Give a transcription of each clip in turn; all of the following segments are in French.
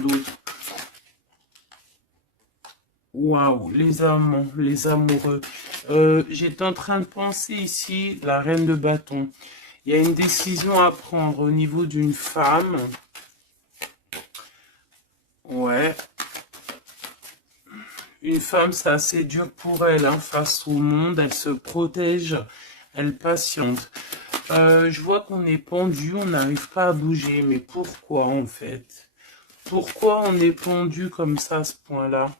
d'autre. Waouh, les amants, les amoureux. J'étais en train de penser ici, la reine de bâton. Il y a une décision à prendre au niveau d'une femme. Ouais. Une femme, c'est assez dur pour elle, hein, face au monde. Elle se protège, elle patiente. Je vois qu'on est pendu, on n'arrive pas à bouger. Mais pourquoi, en fait? Pourquoi on est pendu comme ça à ce point-là?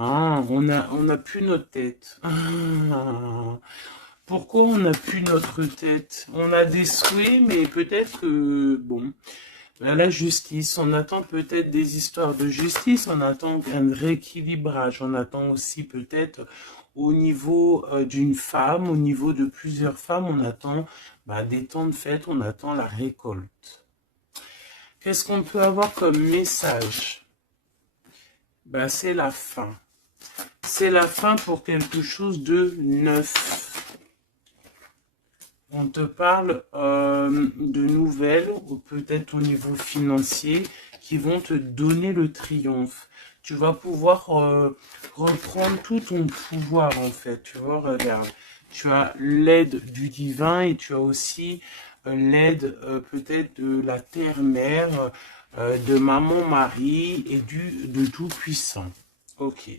Ah, on a plus notre tête. Ah, pourquoi on n'a plus notre tête? On a des souhaits, mais peut-être que, bon, la justice, on attend peut-être des histoires de justice, on attend un rééquilibrage, on attend aussi peut-être au niveau d'une femme, au niveau de plusieurs femmes, on attend des temps de fête, on attend la récolte. Qu'est-ce qu'on peut avoir comme message? C'est la fin. C'est la fin pour quelque chose de neuf. On te parle de nouvelles, ou peut-être au niveau financier, qui vont te donner le triomphe. Tu vas pouvoir reprendre tout ton pouvoir, en fait. Tu vois, regarde. Tu as l'aide du divin et tu as aussi l'aide peut-être de la terre-mère, de maman-Marie et de Tout-Puissant. Ok.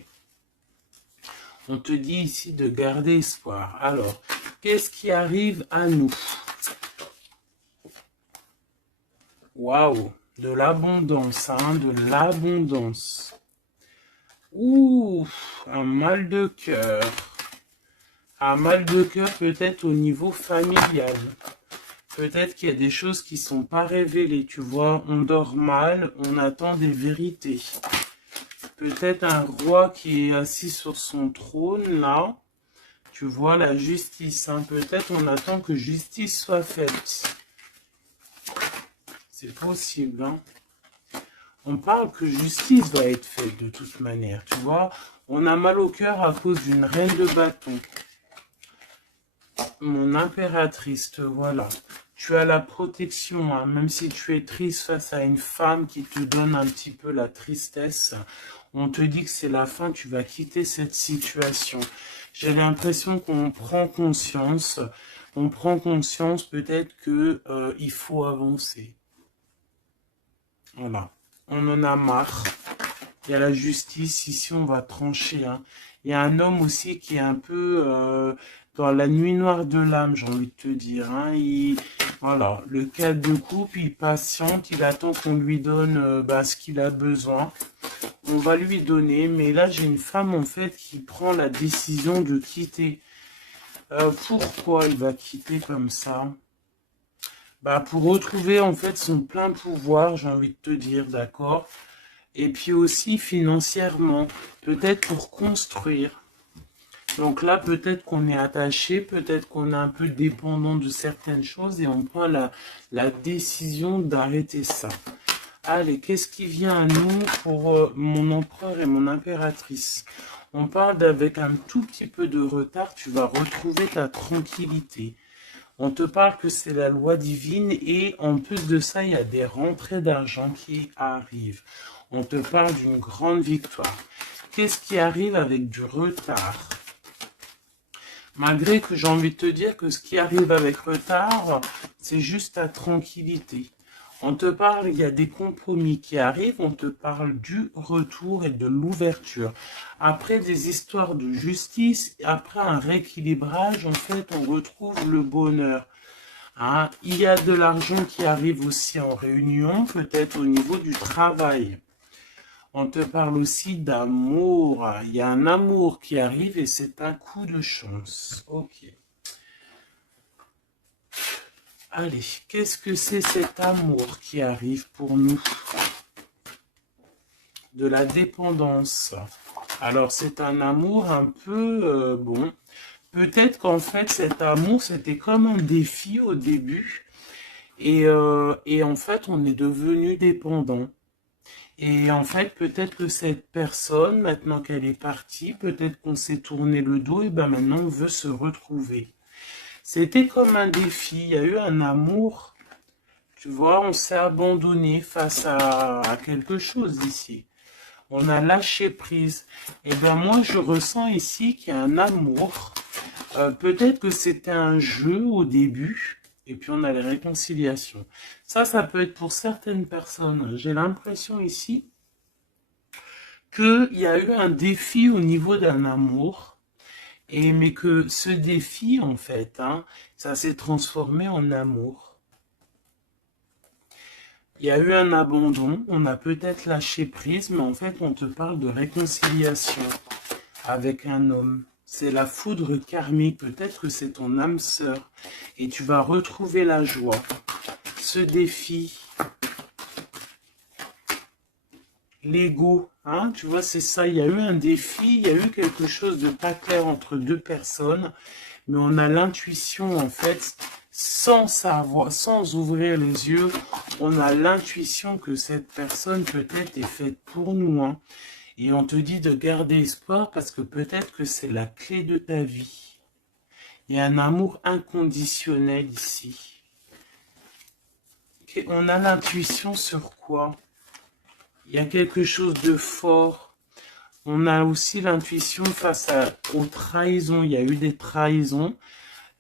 On te dit ici de garder espoir. Alors, qu'est-ce qui arrive à nous? Waouh, de l'abondance, hein, de l'abondance. Ouh, un mal de cœur. Un mal de cœur peut-être au niveau familial. Peut-être qu'il y a des choses qui ne sont pas révélées, tu vois. On dort mal, on attend des vérités. Peut-être un roi qui est assis sur son trône, là. Tu vois la justice, hein. Peut-être on attend que justice soit faite. C'est possible, hein. On parle que justice va être faite de toute manière, tu vois. On a mal au cœur à cause d'une reine de bâton. Mon impératrice, te voilà. Tu as la protection, hein. Même si tu es triste face à une femme qui te donne un petit peu la tristesse, on te dit que c'est la fin, tu vas quitter cette situation. J'ai l'impression qu'on prend conscience. On prend conscience peut-être que il faut avancer. Voilà. On en a marre. Il y a la justice. Ici, on va trancher. Hein. Il y a un homme aussi qui est un peu dans la nuit noire de l'âme, j'ai envie de te dire. Hein. Voilà. Le cadre de couple, il patiente. Il attend qu'on lui donne ce qu'il a besoin. On va lui donner, mais là j'ai une femme en fait qui prend la décision de quitter. Pourquoi il va quitter comme ça? Pour retrouver en fait son plein pouvoir, j'ai envie de te dire, d'accord? Et puis aussi financièrement, peut-être pour construire. Donc là, peut-être qu'on est attaché, peut-être qu'on est un peu dépendant de certaines choses et on prend la décision d'arrêter ça. Allez, qu'est-ce qui vient à nous pour mon empereur et mon impératrice? On parle d'avec un tout petit peu de retard, tu vas retrouver ta tranquillité. On te parle que c'est la loi divine et en plus de ça, il y a des rentrées d'argent qui arrivent. On te parle d'une grande victoire. Qu'est-ce qui arrive avec du retard? Malgré que j'ai envie de te dire que ce qui arrive avec retard, c'est juste ta tranquillité. On te parle, il y a des compromis qui arrivent, on te parle du retour et de l'ouverture. Après des histoires de justice, après un rééquilibrage, en fait, on retrouve le bonheur. Hein? Il y a de l'argent qui arrive aussi en réunion, peut-être au niveau du travail. On te parle aussi d'amour. Il y a un amour qui arrive et c'est un coup de chance. Ok. Allez, qu'est-ce que c'est cet amour qui arrive pour nous? De la dépendance. Alors, c'est un amour un peu... bon, peut-être qu'en fait, cet amour, c'était comme un défi au début. Et en fait, on est devenu dépendant. Et en fait, peut-être que cette personne, maintenant qu'elle est partie, peut-être qu'on s'est tourné le dos, et maintenant on veut se retrouver. C'était comme un défi, il y a eu un amour, Tu vois, on s'est abandonné face à quelque chose ici. On a lâché prise. Et bien moi, je ressens ici qu'il y a un amour. Peut-être que c'était un jeu au début. Et puis on a les réconciliations. Ça peut être pour certaines personnes. J'ai l'impression ici qu'il y a eu un défi au niveau d'un amour. Et mais que ce défi, en fait, hein, ça s'est transformé en amour. Il y a eu un abandon, on a peut-être lâché prise, mais en fait, on te parle de réconciliation avec un homme. C'est la foudre karmique, peut-être que c'est ton âme sœur, et tu vas retrouver la joie. Ce défi, l'ego, hein, tu vois, c'est ça, il y a eu un défi, il y a eu quelque chose de pas clair entre deux personnes, mais on a l'intuition, en fait, sans savoir, sans ouvrir les yeux, on a l'intuition que cette personne peut-être est faite pour nous, hein. Et on te dit de garder espoir parce que peut-être que c'est la clé de ta vie. Il y a un amour inconditionnel ici. Et on a l'intuition sur quoi? Il y a quelque chose de fort. On a aussi l'intuition face aux trahisons. Il y a eu des trahisons.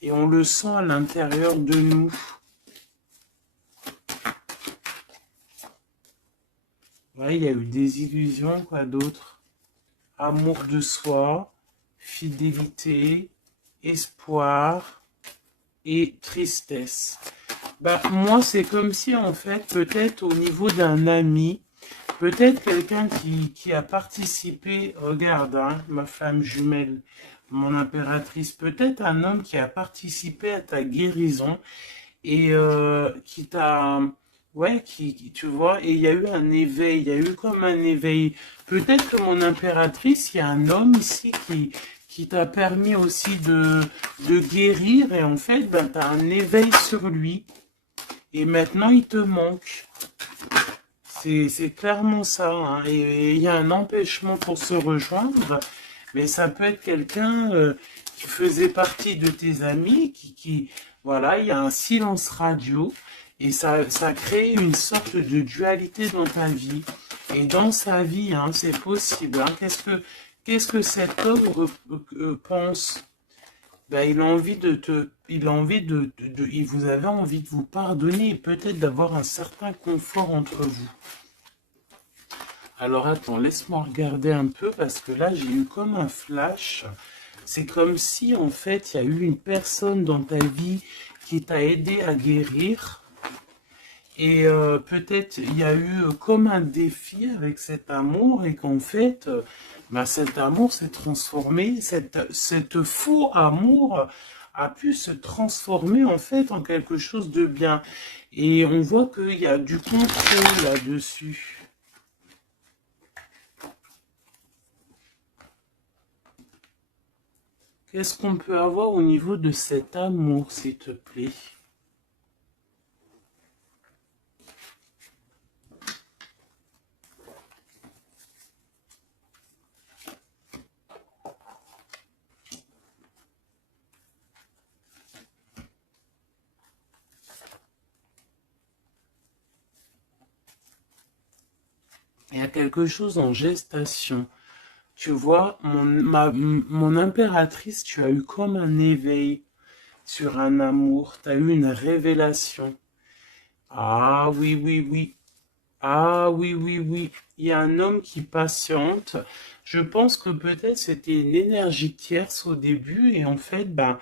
Et on le sent à l'intérieur de nous. Ouais, il y a eu des illusions, quoi d'autre? Amour de soi, fidélité, espoir et tristesse. Bah, moi, c'est comme si, en fait, peut-être au niveau d'un ami, peut-être quelqu'un qui a participé, regarde, hein, ma flamme jumelle, mon impératrice, peut-être un homme qui a participé à ta guérison et qui t'a, ouais, tu vois, et il y a eu un éveil, il y a eu comme un éveil. Peut-être que mon impératrice, il y a un homme ici qui t'a permis aussi de guérir, et en fait, ben, tu as un éveil sur lui, et maintenant il te manque. C'est clairement ça, hein. Et il y a un empêchement pour se rejoindre, mais ça peut être quelqu'un qui faisait partie de tes amis, voilà, il y a un silence radio, et ça crée une sorte de dualité dans ta vie. Et dans sa vie, hein, c'est possible, hein. Qu'est-ce que cet homme pense? Ben, il a envie il a envie vous avez envie de vous pardonner et peut-être d'avoir un certain confort entre vous. Alors attends, laisse-moi regarder un peu parce que là j'ai eu comme un flash. C'est comme si en fait il y a eu une personne dans ta vie qui t'a aidé à guérir. Et peut-être il y a eu comme un défi avec cet amour et qu'en fait, ben, cet amour s'est transformé, cette faux amour a pu se transformer en fait en quelque chose de bien. Et on voit qu'il y a du contrôle là-dessus. Qu'est-ce qu'on peut avoir au niveau de cet amour, s'il te plaît? Il y a quelque chose en gestation. Tu vois, mon impératrice, tu as eu comme un éveil sur un amour, tu as eu une révélation. Ah oui, oui, oui. Ah oui, oui, oui. Il y a un homme qui patiente. Je pense que peut-être c'était une énergie tierce au début et en fait, ben,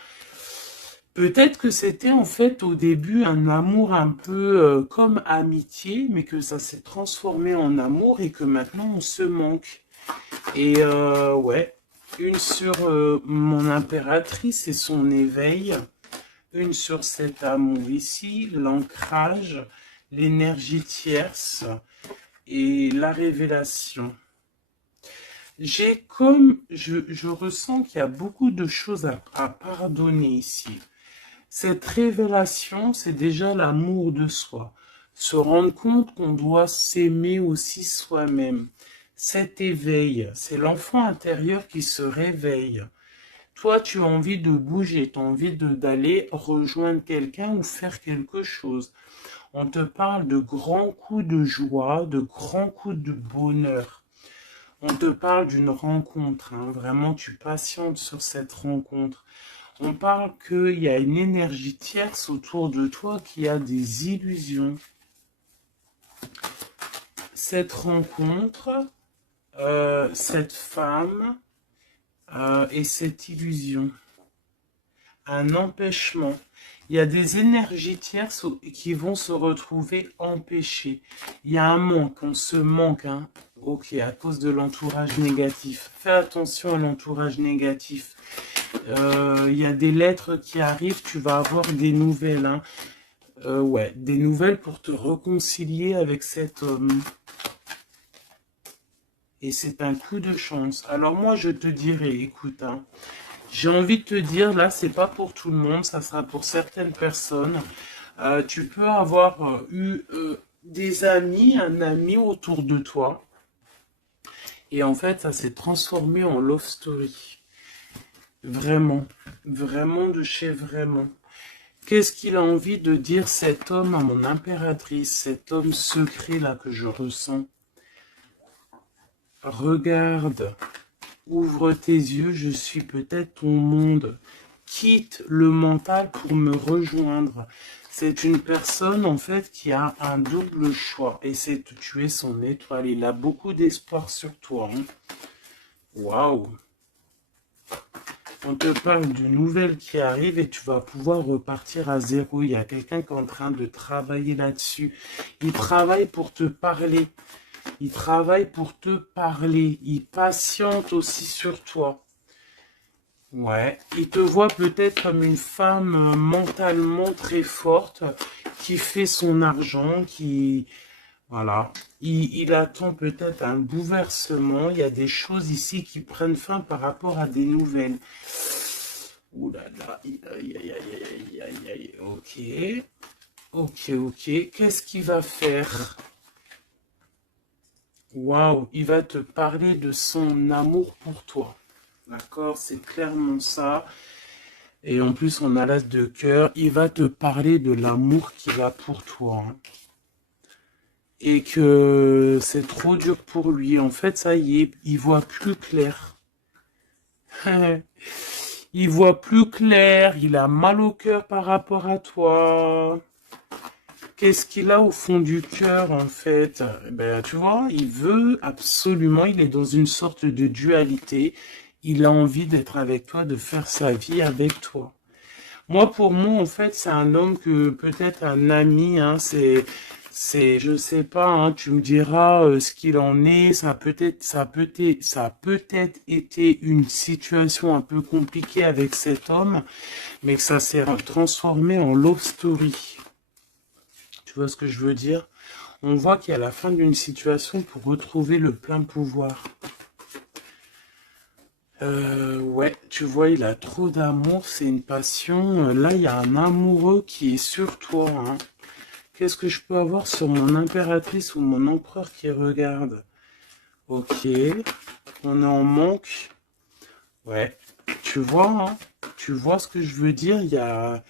peut-être que c'était en fait au début un amour un peu comme amitié, mais que ça s'est transformé en amour et que maintenant on se manque. Et ouais, une sur mon impératrice et son éveil, une sur cet amour ici, l'ancrage, l'énergie tierce et la révélation. Je ressens qu'il y a beaucoup de choses à pardonner ici. Cette révélation, c'est déjà l'amour de soi. Se rendre compte qu'on doit s'aimer aussi soi-même. Cet éveil, c'est l'enfant intérieur qui se réveille. Toi, tu as envie de bouger, tu as envie d'aller rejoindre quelqu'un ou faire quelque chose. On te parle de grands coups de joie, de grands coups de bonheur. On te parle d'une rencontre, hein. Vraiment, tu patientes sur cette rencontre. On parle qu'il y a une énergie tierce autour de toi qui a des illusions. Cette rencontre, cette femme et cette illusion, un empêchement. Il y a des énergies tierces qui vont se retrouver empêchées. Il y a un manque, on se manque, hein. Ok, à cause de l'entourage négatif. Fais attention à l'entourage négatif. Il y a des lettres qui arrivent, tu vas avoir des nouvelles, hein. Ouais, des nouvelles pour te réconcilier avec cet homme. Et c'est un coup de chance. Alors moi, je te dirais, écoute, hein, j'ai envie de te dire, là, c'est pas pour tout le monde, ça sera pour certaines personnes. Tu peux avoir eu des amis, un ami autour de toi. Et en fait, ça s'est transformé en love story. Vraiment. Vraiment de chez vraiment. Qu'est-ce qu'il a envie de dire cet homme à mon impératrice, cet homme secret là que je ressens? Regarde, ouvre tes yeux, je suis peut-être ton monde. Quitte le mental pour me rejoindre. C'est une personne en fait qui a un double choix et c'est de tuer son étoile. Il a beaucoup d'espoir sur toi. Hein. Waouh! On te parle d'une nouvelle qui arrive et tu vas pouvoir repartir à zéro. Il y a quelqu'un qui est en train de travailler là-dessus. Il travaille pour te parler. Il travaille pour te parler. Il patiente aussi sur toi. Ouais. Il te voit peut-être comme une femme mentalement très forte qui fait son argent, qui... Voilà. Il attend peut-être un bouleversement. Il y a des choses ici qui prennent fin par rapport à des nouvelles. Ouh là là. Aïe, aïe, aïe, aïe, aïe, aïe. Ok. Ok, ok. Qu'est-ce qu'il va faire? Waouh. Il va te parler de son amour pour toi. D'accord? C'est clairement ça. Et en plus, on a l'as de cœur. Il va te parler de l'amour qu'il a pour toi. Hein. Et que c'est trop dur pour lui. En fait, ça y est, il voit plus clair. Il voit plus clair, il a mal au cœur par rapport à toi. Qu'est-ce qu'il a au fond du cœur, en fait? Ben, tu vois, il veut absolument, il est dans une sorte de dualité. Il a envie d'être avec toi, de faire sa vie avec toi. Moi, pour moi, en fait, c'est un homme que peut-être un ami, hein, je sais pas, hein, tu me diras ce qu'il en est. Ça a peut-être été une situation un peu compliquée avec cet homme, mais que ça s'est transformé en love story. Tu vois ce que je veux dire? On voit qu'il y a la fin d'une situation pour retrouver le plein pouvoir. Ouais, tu vois, il a trop d'amour, c'est une passion. Là, il y a un amoureux qui est sur toi. Hein. Qu'est-ce que je peux avoir sur mon impératrice ou mon empereur qui regarde? Ok, on est en manque. Ouais, tu vois, hein, tu vois ce que je veux dire? Il y a...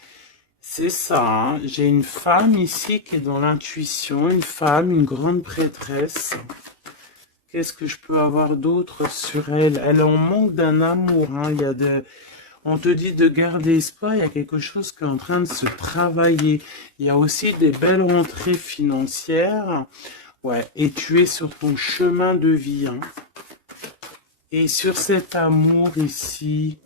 C'est ça, hein. J'ai une femme ici qui est dans l'intuition, une femme, une grande prêtresse. Qu'est-ce que je peux avoir d'autre sur elle? Elle est en manque d'un amour. Hein. Il y a de... On te dit de garder espoir, il y a quelque chose qui est en train de se travailler. Il y a aussi des belles rentrées financières. Ouais, et tu es sur ton chemin de vie. Hein. Et sur cet amour ici,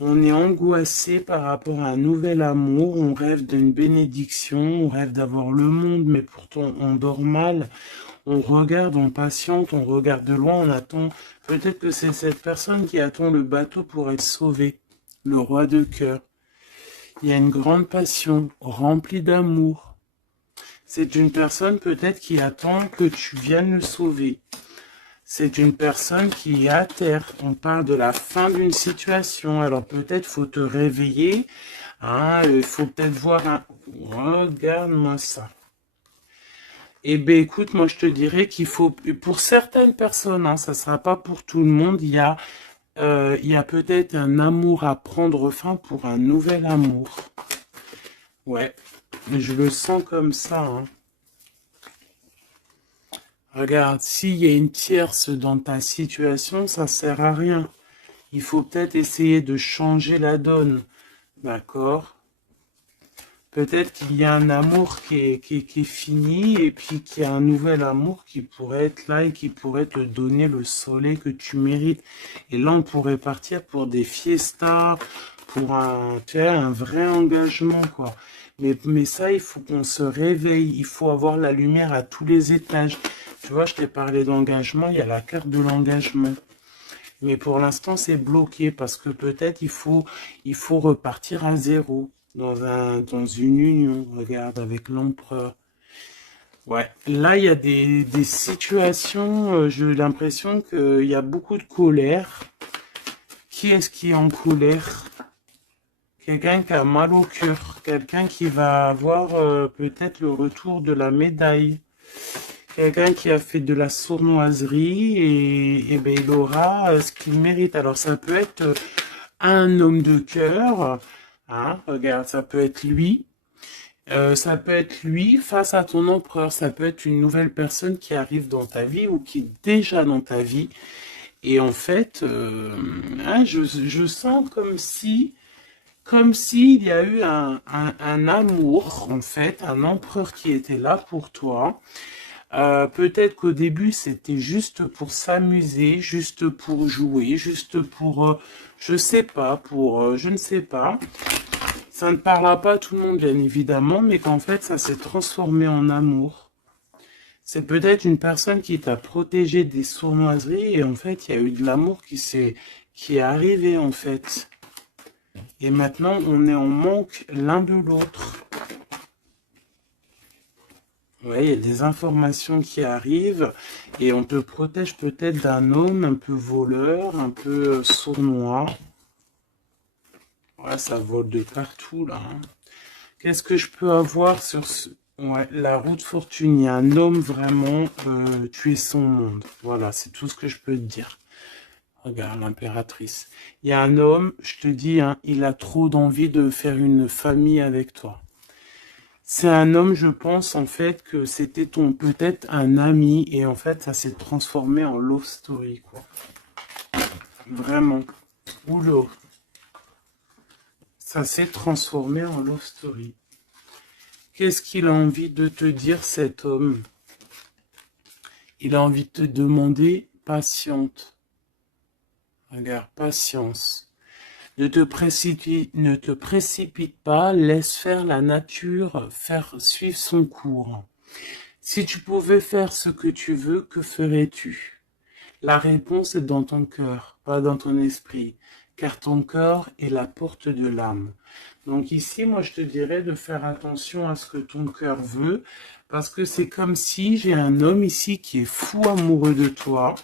on est angoissé par rapport à un nouvel amour. On rêve d'une bénédiction, on rêve d'avoir le monde, mais pourtant on dort mal. On regarde, on patiente, on regarde de loin, on attend. Peut-être que c'est cette personne qui attend le bateau pour être sauvée. Le roi de cœur. Il y a une grande passion, remplie d'amour. C'est une personne peut-être qui attend que tu viennes le sauver. C'est une personne qui est à terre. On parle de la fin d'une situation. Alors peut-être faut te réveiller. Hein, il faut peut-être voir un... Regarde-moi ça. Eh bien, écoute, moi, je te dirais qu'il faut, pour certaines personnes, hein, ça ne sera pas pour tout le monde, il y a peut-être un amour à prendre fin pour un nouvel amour. Ouais. Je le sens comme ça, hein. Regarde, s'il y a une tierce dans ta situation, ça sert à rien. Il faut peut-être essayer de changer la donne. D'accord? Peut-être qu'il y a un amour qui est fini et puis qu'il y a un nouvel amour qui pourrait être là et qui pourrait te donner le soleil que tu mérites. Et là, on pourrait partir pour des fiestas, pour tu vois, un vrai engagement, quoi. Mais ça, il faut qu'on se réveille. Il faut avoir la lumière à tous les étages. Tu vois, je t'ai parlé d'engagement, il y a la carte de l'engagement. Mais pour l'instant, c'est bloqué parce que peut-être il faut repartir à zéro dans une union. Regarde, avec l'empereur. Ouais, là, il y a des situations, j'ai l'impression qu'il y a beaucoup de colère. Qui est-ce qui est en colère? Quelqu'un qui a mal au cœur, quelqu'un qui va avoir peut-être le retour de la médaille. Quelqu'un qui a fait de la sournoiserie et ben, il aura ce qu'il mérite. Alors ça peut être un homme de cœur, hein, regarde, ça peut être lui face à ton empereur, ça peut être une nouvelle personne qui arrive dans ta vie ou qui est déjà dans ta vie. Et en fait, hein, je sens comme s'il y a eu un amour, en fait, un empereur qui était là pour toi. Peut-être qu'au début, c'était juste pour s'amuser, juste pour jouer, juste pour, je sais pas, je ne sais pas. Ça ne parlera pas à tout le monde, bien évidemment, mais qu'en fait, ça s'est transformé en amour. C'est peut-être une personne qui t'a protégé des sournoiseries et en fait, il y a eu de l'amour qui est arrivé, en fait. Et maintenant, on est en manque l'un de l'autre. Ouais, il y a des informations qui arrivent et on te protège peut-être d'un homme un peu voleur, un peu sournois. Ouais, ça vole de partout là, hein. Qu'est-ce que je peux avoir sur ouais, la route fortune? Il y a un homme vraiment, tu es son monde. Voilà, c'est tout ce que je peux te dire. Regarde, l'impératrice. Il y a un homme, je te dis, hein, il a trop d'envie de faire une famille avec toi. C'est un homme, je pense, en fait, que c'était peut-être un ami, et en fait, ça s'est transformé en love story, quoi. Vraiment. Oula. Ça s'est transformé en love story. Qu'est-ce qu'il a envie de te dire, cet homme? Il a envie de te demander patiente. Regarde, patience. Ne te précipite pas, laisse faire la nature, faire suivre son cours. Si tu pouvais faire ce que tu veux, que ferais-tu? La réponse est dans ton cœur, pas dans ton esprit, car ton cœur est la porte de l'âme. Donc ici, moi, je te dirais de faire attention à ce que ton cœur veut, parce que c'est comme si j'ai un homme ici qui est fou amoureux de toi,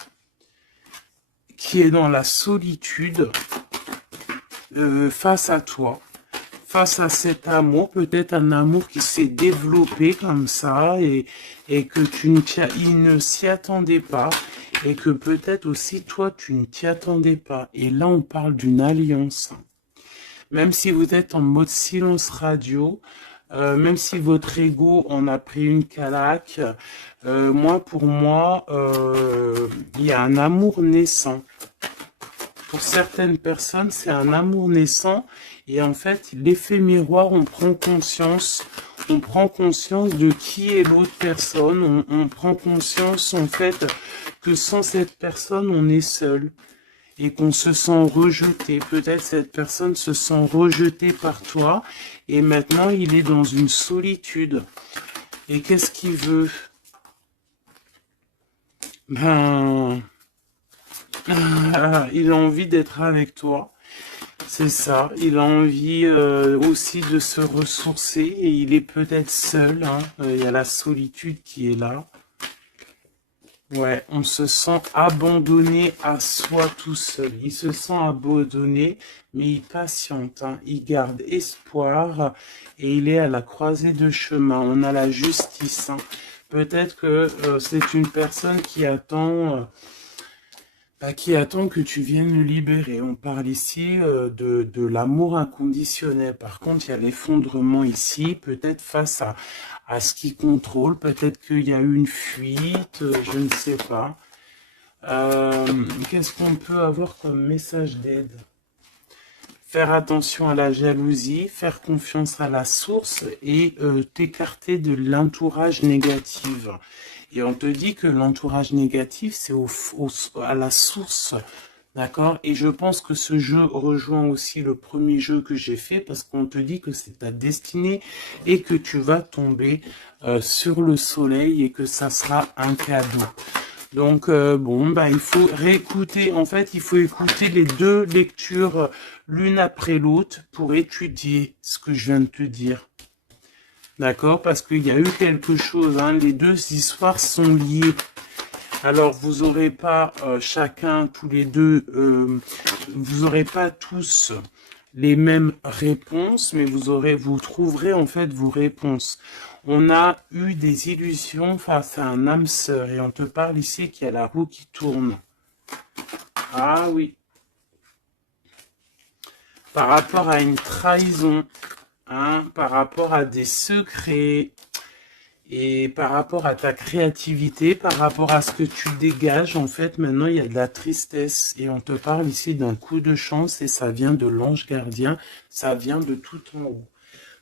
qui est dans la solitude face à toi, face à cet amour, peut-être un amour qui s'est développé comme ça et que il ne s'y attendait pas et que peut-être aussi toi tu ne t'y attendais pas. Et là on parle d'une alliance. Même si vous êtes en mode silence radio, même si votre ego en a pris une calaque, pour moi, il y a un amour naissant. Pour certaines personnes, c'est un amour naissant et en fait, l'effet miroir, on prend conscience de qui est l'autre personne, on prend conscience en fait que sans cette personne, on est seul et qu'on se sent rejeté. Peut-être cette personne se sent rejetée par toi et maintenant, il est dans une solitude. Et qu'est-ce qu'il veut? Il a envie d'être avec toi, c'est ça. Il a envie aussi de se ressourcer et il est peut-être seul, hein. Il y a la solitude qui est là. Ouais, on se sent abandonné à soi tout seul. Il se sent abandonné, mais il patiente, hein. Il garde espoir et il est à la croisée de chemin. On a la justice, hein. Peut-être que c'est une personne qui attend... qui attend que tu viennes le libérer. On parle ici de l'amour inconditionnel. Par contre, il y a l'effondrement ici, peut-être face à ce qui contrôle. Peut-être qu'il y a eu une fuite, je ne sais pas. Qu'est-ce qu'on peut avoir comme message d'aide? Faire attention à la jalousie, faire confiance à la source et t'écarter de l'entourage négatif. Et on te dit que l'entourage négatif, c'est à la source, d'accord? Et je pense que ce jeu rejoint aussi le premier jeu que j'ai fait parce qu'on te dit que c'est ta destinée et que tu vas tomber sur le soleil et que ça sera un cadeau. Donc, bon, bah, il faut réécouter, en fait, il faut écouter les deux lectures l'une après l'autre pour étudier ce que je viens de te dire. D'accord? Parce qu'il y a eu quelque chose, hein, les deux histoires sont liées. Alors, vous n'aurez pas chacun, tous les deux, vous n'aurez pas tous les mêmes réponses, mais vous trouverez en fait vos réponses. On a eu des illusions face à un âme sœur et on te parle ici qu'il y a la roue qui tourne. Ah oui. Par rapport à une trahison, hein, par rapport à des secrets et par rapport à ta créativité, par rapport à ce que tu dégages, en fait, maintenant il y a de la tristesse et on te parle ici d'un coup de chance et ça vient de l'ange gardien, ça vient de tout en haut.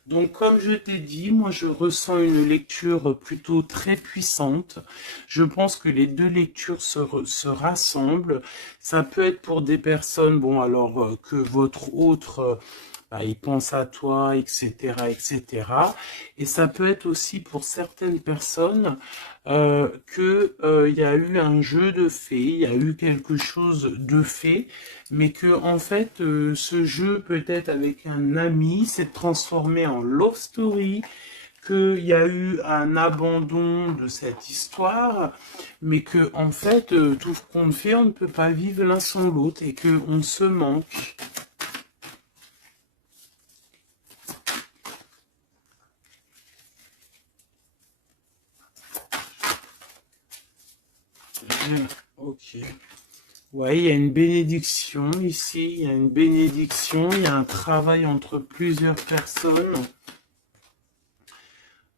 Donc, comme je t'ai dit, moi, je ressens une lecture plutôt très puissante. Je pense que les deux lectures se rassemblent. Ça peut être pour des personnes, bon, alors que votre autre, bah, il pense à toi, etc., etc. Et ça peut être aussi pour certaines personnes il y a eu un jeu de fées, il y a eu quelque chose de fait, mais que en fait ce jeu peut-être avec un ami s'est transformé en love story, qu'il y a eu un abandon de cette histoire, mais que en fait tout ce qu'on fait, on ne peut pas vivre l'un sans l'autre et que on se manque. Ok. Ouais, il y a une bénédiction ici, il y a une bénédiction, il y a un travail entre plusieurs personnes.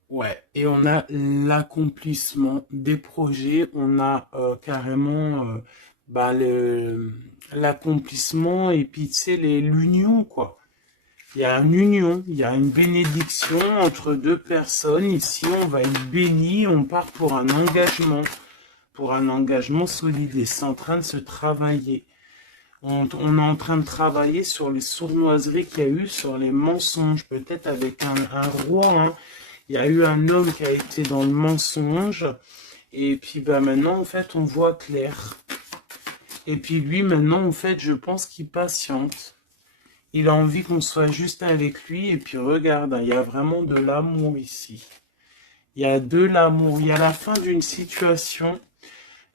Ouais, et on a l'accomplissement des projets, on a carrément bah, l'accomplissement et puis tu sais, l'union quoi. Il y a une union, il y a une bénédiction entre deux personnes. Ici, on va être béni, on part pour un engagement solide et c'est en train de se travailler. On est en train de travailler sur les sournoiseries qu'il y a eu, sur les mensonges, peut-être avec un roi. Hein. Il y a eu un homme qui a été dans le mensonge. Et puis bah, maintenant, en fait, on voit clair. Et puis lui, maintenant, en fait, je pense qu'il patiente. Il a envie qu'on soit juste avec lui. Et puis regarde, hein, il y a vraiment de l'amour ici. Il y a de l'amour. Il y a la fin d'une situation.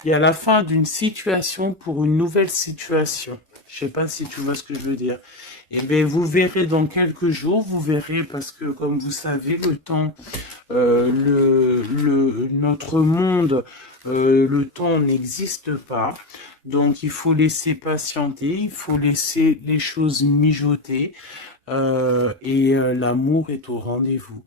Il y a la fin d'une situation pour une nouvelle situation. Je sais pas si tu vois ce que je veux dire. Et bien, vous verrez dans quelques jours, vous verrez, parce que comme vous savez, le temps, notre monde, le temps n'existe pas. Donc, il faut laisser patienter, il faut laisser les choses mijoter. L'amour est au rendez-vous.